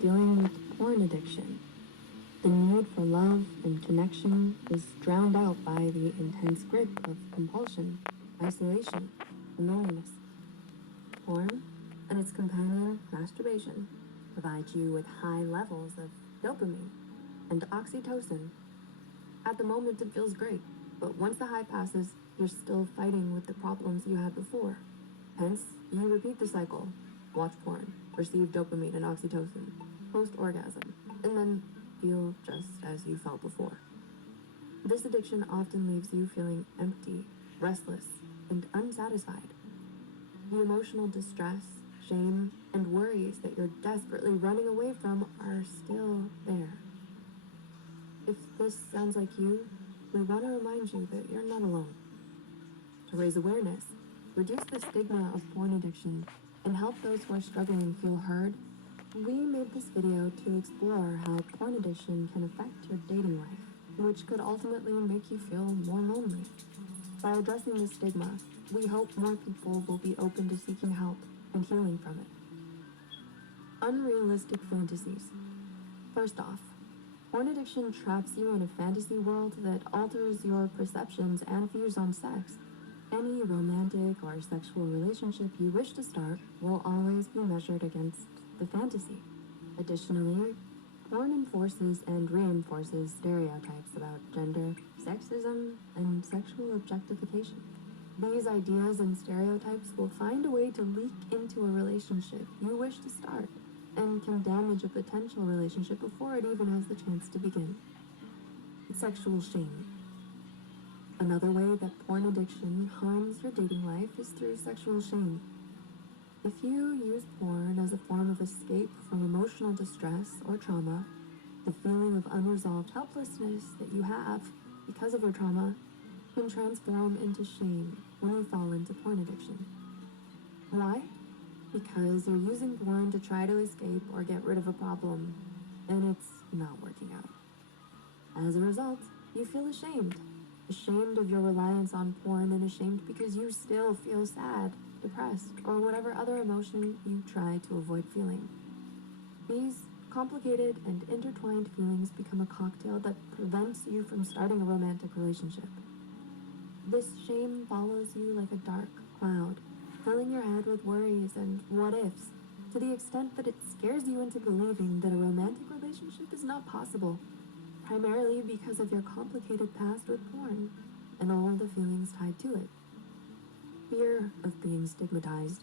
dealing with porn addiction. The need for love and connection is drowned out by the intense grip of compulsion, isolation, and loneliness. Porn and its companion, masturbation, provide you with high levels of dopamine and oxytocin. At the moment, it feels great, but once the high passes, you're still fighting with the problems you had before. Hence, you repeat the cycle. Watch porn, receive dopamine and oxytocin, post-orgasm, and then feel just as you felt before. This addiction often leaves you feeling empty, restless, and unsatisfied. The emotional distress, shame, and worries that you're desperately running away from are still there. If this sounds like you, we want to remind you that you're not alone. To raise awareness, reduce the stigma of porn addiction, and help those who are struggling feel heard, we made this video to explore how porn addiction can affect your dating life, which could ultimately make you feel more lonely. By addressing this stigma, we hope more people will be open to seeking help and healing from it. Unrealistic fantasies. First off, porn addiction traps you in a fantasy world that alters your perceptions and views on sex. Any romantic or sexual relationship you wish to start will always be measured against the fantasy. Additionally, porn enforces and reinforces stereotypes about gender, sexism, and sexual objectification. These ideas and stereotypes will find a way to leak into a relationship you wish to start and can damage a potential relationship before it even has the chance to begin. Sexual shame. Another way that porn addiction harms your dating life is through sexual shame. If you use porn as a form of escape from emotional distress or trauma, the feeling of unresolved helplessness that you have because of your trauma can transform into shame when you fall into porn addiction. Why? Because you're using porn to try to escape or get rid of a problem, and it's not working out. As a result, you feel ashamed of your reliance on porn and ashamed because you still feel sad, depressed, or whatever other emotion you try to avoid feeling. These complicated and intertwined feelings become a cocktail that prevents you from starting a romantic relationship. This shame follows you like a dark cloud, filling your head with worries and what-ifs, to the extent that it scares you into believing that a romantic relationship is not possible, primarily because of your complicated past with porn and all the feelings tied to it. Fear of being stigmatized.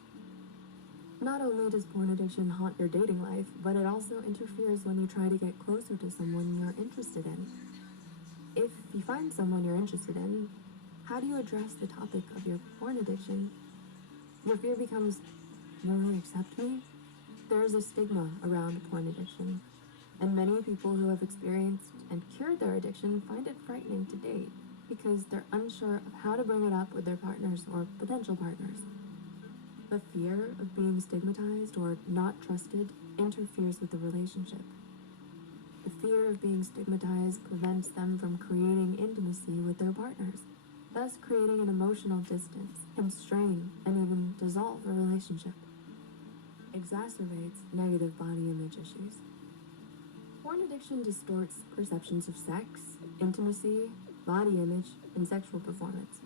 Not only does porn addiction haunt your dating life, but it also interferes when you try to get closer to someone you're interested in. If you find someone you're interested in, how do you address the topic of your porn addiction? Your fear becomes, will they accept me? There is a stigma around porn addiction, and many people who have experienced and cured their addiction find it frightening to date because they're unsure of how to bring it up with their partners or potential partners. The fear of being stigmatized or not trusted interferes with the relationship. The fear of being stigmatized prevents them from creating intimacy with their partners, thus creating an emotional distance, can strain and even dissolve a relationship. Exacerbates negative body image issues. Porn addiction distorts perceptions of sex, intimacy, body image, and sexual performance.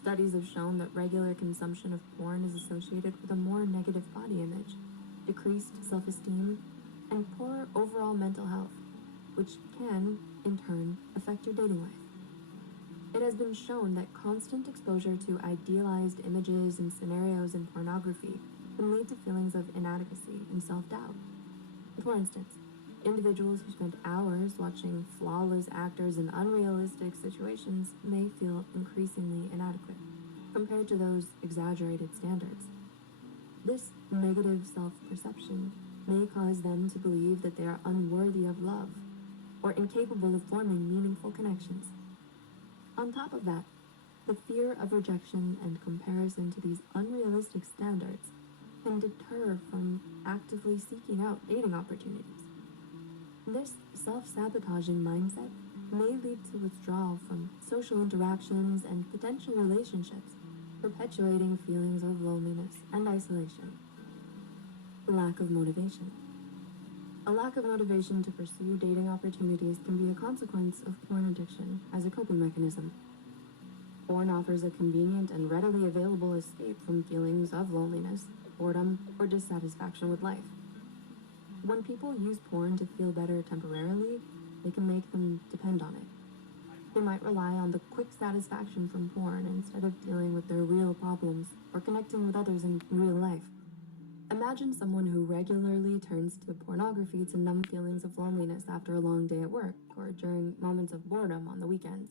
Studies have shown that regular consumption of porn is associated with a more negative body image, decreased self-esteem, and poor overall mental health, which can, in turn, affect your dating life. It has been shown that constant exposure to idealized images and scenarios in pornography can lead to feelings of inadequacy and self-doubt. For instance, individuals who spend hours watching flawless actors in unrealistic situations may feel increasingly inadequate compared to those exaggerated standards. This negative self-perception may cause them to believe that they are unworthy of love or incapable of forming meaningful connections. On top of that, the fear of rejection and comparison to these unrealistic standards can deter from actively seeking out dating opportunities. This self-sabotaging mindset may lead to withdrawal from social interactions and potential relationships, perpetuating feelings of loneliness and isolation. Lack of motivation. A lack of motivation to pursue dating opportunities can be a consequence of porn addiction as a coping mechanism. Porn offers a convenient and readily available escape from feelings of loneliness, boredom, or dissatisfaction with life. When people use porn to feel better temporarily, they can make them depend on it. They might rely on the quick satisfaction from porn instead of dealing with their real problems or connecting with others in real life. Imagine someone who regularly turns to pornography to numb feelings of loneliness after a long day at work or during moments of boredom on the weekends.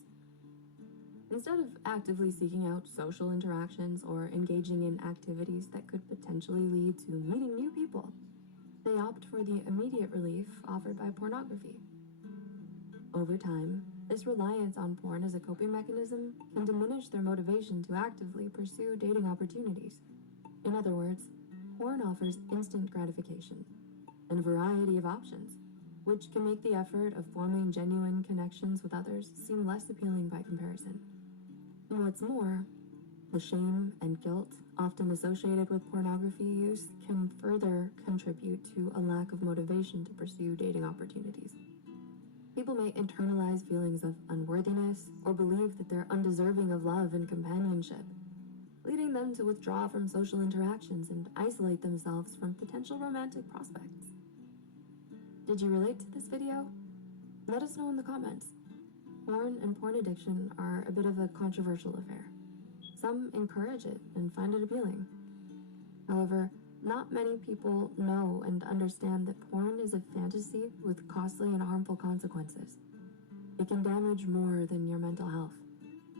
Instead of actively seeking out social interactions or engaging in activities that could potentially lead to meeting new people, they opt for the immediate relief offered by pornography. Over time, this reliance on porn as a coping mechanism can diminish their motivation to actively pursue dating opportunities. In other words, porn offers instant gratification and a variety of options, which can make the effort of forming genuine connections with others seem less appealing by comparison. What's more, the shame and guilt often associated with pornography use can further contribute to a lack of motivation to pursue dating opportunities. People may internalize feelings of unworthiness or believe that they're undeserving of love and companionship, leading them to withdraw from social interactions and isolate themselves from potential romantic prospects. Did you relate to this video? Let us know in the comments. Porn and porn addiction are a bit of a controversial affair. Some encourage it and find it appealing. However, not many people know and understand that porn is a fantasy with costly and harmful consequences. It can damage more than your mental health.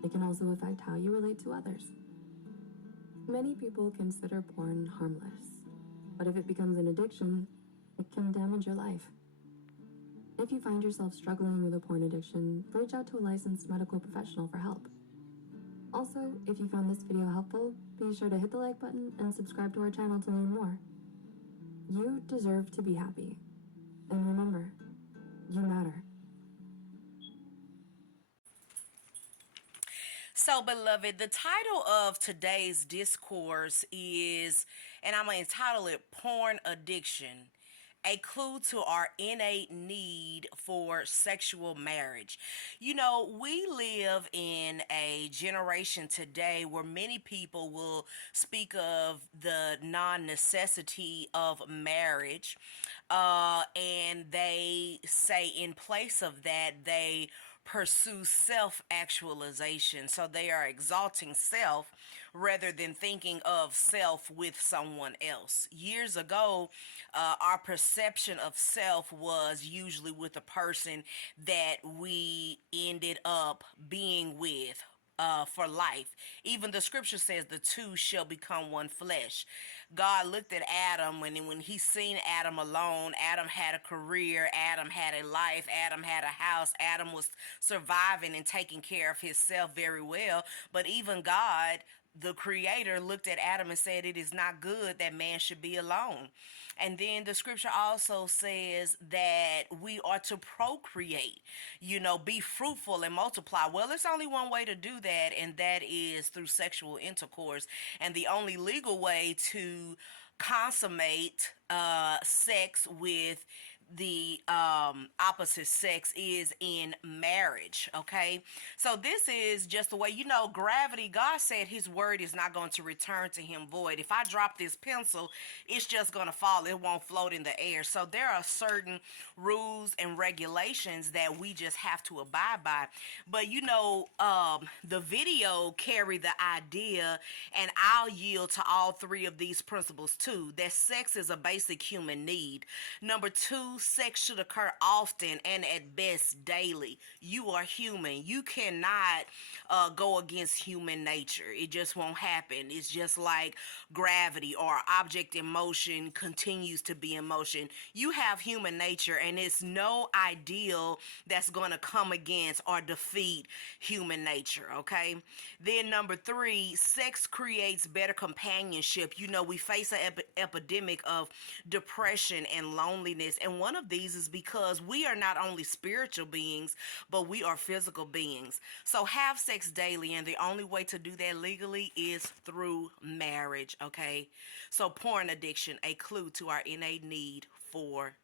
It can also affect how you relate to others. Many people consider porn harmless, but if it becomes an addiction, it can damage your life. If you find yourself struggling with a porn addiction, reach out to a licensed medical professional for help. Also, if you found this video helpful, be sure to hit the like button and subscribe to our channel to learn more. You deserve to be happy. And remember, you matter. So, beloved, the title of today's discourse is, and I'm going to entitle it Porn Addiction, a clue to our innate need for sexual marriage. You know, we live in a generation today where many people will speak of the non-necessity of marriage, and they say in place of that, they pursue self-actualization. So they are exalting self rather than thinking of self with someone else. Years ago, our perception of self was usually with a person that we ended up being with. For life. Even the scripture says the two shall become one flesh. God looked at Adam when he seen Adam alone. Adam had a career, Adam had a life, Adam had a house, Adam was surviving and taking care of himself very well. But even God, the creator, looked at Adam and said, it is not good that man should be alone. And then the scripture also says that we are to procreate, be fruitful and multiply. Well, it's only one way to do that, and that is through sexual intercourse. And the only legal way to consummate sex with the opposite sex is in marriage. Okay, so this is just the way, gravity. God said his word is not going to return to him void. If I drop this pencil, it's just going to fall. It won't float in the air. So there are certain rules and regulations that we just have to abide by. But the video carry the idea, and I'll yield to all three of these principles too, that sex is a basic human need. Number two, sex should occur often and at best daily. You are human. You cannot go against human nature. It just won't happen. It's just like gravity or object in motion continues to be in motion. You have human nature, and it's no ideal that's going to come against or defeat human nature, okay? Then number three, sex creates better companionship. We face an epidemic of depression and loneliness, and one of these is because we are not only spiritual beings, but we are physical beings. So have sex daily, and the only way to do that legally is through marriage, okay? So porn addiction, a clue to our innate need for